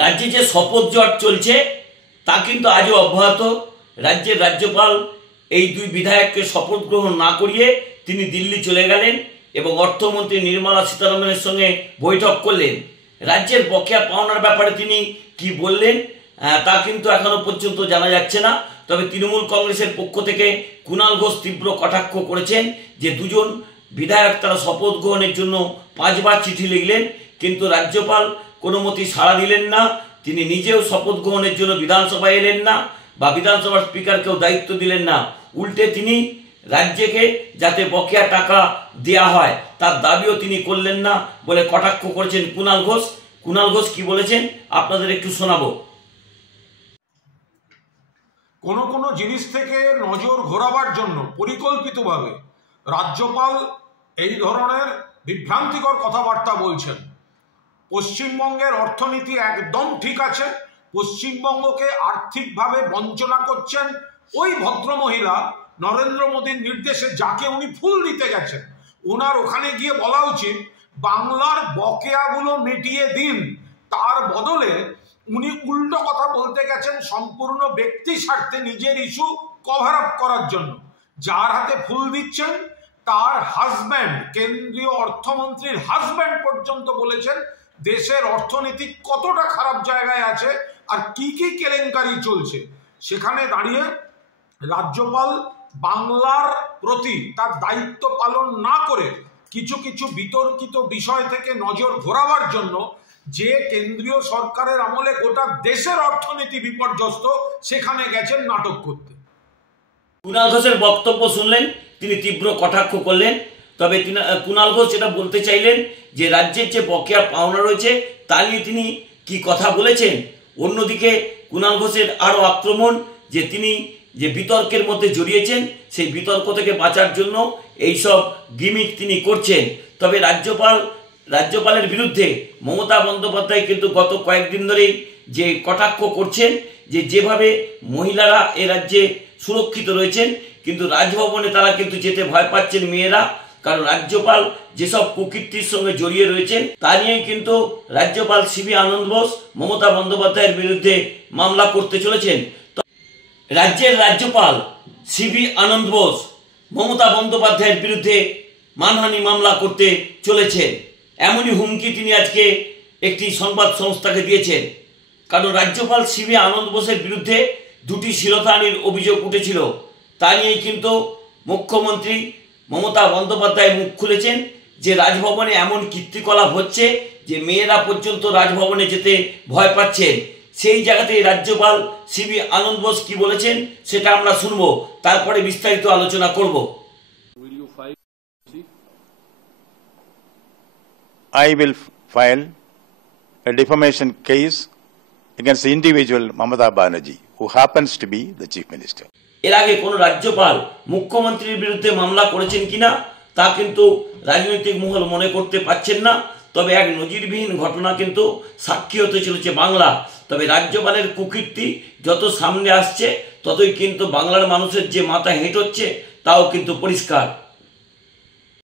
রাজ্যে যে শপথ জট চলছে তা কিন্তু আজও অব্যাহত। রাজ্যের রাজ্যপাল এই দুই বিধায়ককে শপথ গ্রহণ না করিয়ে তিনি দিল্লি চলে গেলেন এবং অর্থমন্ত্রী নির্মলা সীতারামনের সঙ্গে বৈঠক করলেন। রাজ্যের বকেয়া পাওনার ব্যাপারে তিনি কি বললেন তা কিন্তু এখনো পর্যন্ত জানা যাচ্ছে না। তবে তৃণমূল কংগ্রেসের পক্ষ থেকে কুণাল ঘোষ তীব্র কটাক্ষ করেছেন যে দুজন বিধায়ক তারা শপথ গ্রহণের জন্য 5 বার চিঠি লিখলেন, কিন্তু রাজ্যপাল কোনো মতে সাড়া দিলেন না। তিনি নিজেও শপথ গ্রহণের জন্য বিধানসভায় এলেন না বা বিধানসভার স্পিকারকেও দায়িত্ব দিলেন না। উল্টে তিনি রাজ্যকে যাতে বকেয়া টাকা দেয়া হয় তার দাবিও তিনি করলেন না বলে কটাক্ষ করেছেন কুণাল ঘোষ। কুণাল ঘোষ কি বলেছেন আপনাদের একটু শোনাবো। কোনো জিনিস থেকে নজর ঘোরাবার জন্য পরিকল্পিতভাবে রাজ্যপাল এই ধরনের বিভ্রান্তিকর কথাবার্তা বলছেন। পশ্চিমবঙ্গের অর্থনীতি একদম ঠিক আছে, পশ্চিমবঙ্গকে আর্থিকভাবে বঞ্চনা করছেন ওই ভদ্রমহিলা নরেন্দ্র মোদীর নির্দেশে, যাকে উনি ফুল দিতে গেছেন। ওনার ওখানে গিয়ে বলা উচিত বাংলার বকেয়াগুলো মিটিয়ে দিন, তার বদলে উনি উল্টো কথা বলতে গেছেন সম্পূর্ণ ব্যক্তি স্বার্থে নিজের ইস্যু কভার আপ করার জন্য। যার হাতে ফুল দিচ্ছেন তার হাজব্যান্ড, কেন্দ্রীয় অর্থমন্ত্রীর হাজব্যান্ড পর্যন্ত বলেছেন দেশের অর্থনীতি কতটা খারাপ জায়গায় আছে আর কি কি কেলেঙ্কারি চলছে। সেখানে দাঁড়িয়ে রাজ্যপাল বাংলার প্রতি তার দায়িত্ব পালন না করে কিছু কিছু বিতর্কিত বিষয় থেকে নজর ঘোরাবার জন্য, যে কেন্দ্রীয় সরকারের আমলে গোটা দেশের অর্থনীতি বিপর্যস্ত, সেখানে গেছেন নাটক করতে। কুণাল ঘোষের বক্তব্য শুনলেন, তিনি তীব্র কটাক্ষ করলেন। তবে কুণাল ঘোষ যেটা বলতে চাইলেন যে রাজ্যের যে বকেয়া পাওনা রয়েছে তা নিয়ে তিনি কি কথা বলেছেন। অন্যদিকে কুণাল ঘোষের আরও আক্রমণ যে তিনি যে বিতর্কের মধ্যে জড়িয়েছেন সেই বিতর্ক থেকে বাঁচার জন্য এইসব গিমিক তিনি করছেন। তবে রাজ্যপালের বিরুদ্ধে মমতা বন্দ্যোপাধ্যায় কিন্তু গত কয়েকদিন ধরেই যে কটাক্ষ করছেন যে যেভাবে মহিলারা এ রাজ্যে সুরক্ষিত রয়েছেন, কিন্তু রাজভবনে তারা কিন্তু যেতে ভয় পাচ্ছেন মেয়েরা, কারণ রাজ্যপাল যেসব কুকীর্তির সঙ্গে জড়িয়ে রয়েছেন তা নিয়েই কিন্তু রাজ্যপাল সিভি আনন্দ বোস মমতা বন্দ্যোপাধ্যায়ের বিরুদ্ধে মামলা করতে চলেছেন। রাজ্যের রাজ্যপাল সিভি আনন্দ বোস মমতা বন্দ্যোপাধ্যায়ের বিরুদ্ধে মানহানি মামলা করতে চলেছেন, এমনই হুমকি তিনি আজকে একটি সংবাদ সংস্থাকে দিয়েছেন। কারণ রাজ্যপাল সিভি আনন্দ বোসের বিরুদ্ধে 2টি শিরোধানির অভিযোগ উঠেছিল। তা নিয়েই কিন্তু মুখ্যমন্ত্রী মমতা বন্দ্যোপাধ্যায় মুখ খুলেছেন যে রাজভবনে এমন কীর্তিকলাপ হচ্ছে যে মেয়েরা পর্যন্ত রাজভবনে যেতে ভয় পাচ্ছেন। সেই জায়গাতেই রাজ্যপাল সিভি আনন্দ বোস কি বলেছেন সেটা আমরা শুনবো, তারপরে বিস্তারিত আলোচনা করব। I will file a defamation case against the individual Mamata Banerjee, who happens to be the Chief Minister. এর আগে কোন রাজ্যপাল মুখ্যমন্ত্রীর বিরুদ্ধে মামলা করেছেন কিনা তা কিন্তু রাজনৈতিক মহল মনে করতে পারছেন না। তবে এক নজিরবিহীন ঘটনা কিন্তু সাক্ষী হতে চলেছে বাংলা। তবে রাজ্যপালের কুকীর্তি যত সামনে আসছে ততই কিন্তু বাংলার মানুষের যে মাথা হেঁট হচ্ছে তাও কিন্তু পরিষ্কার।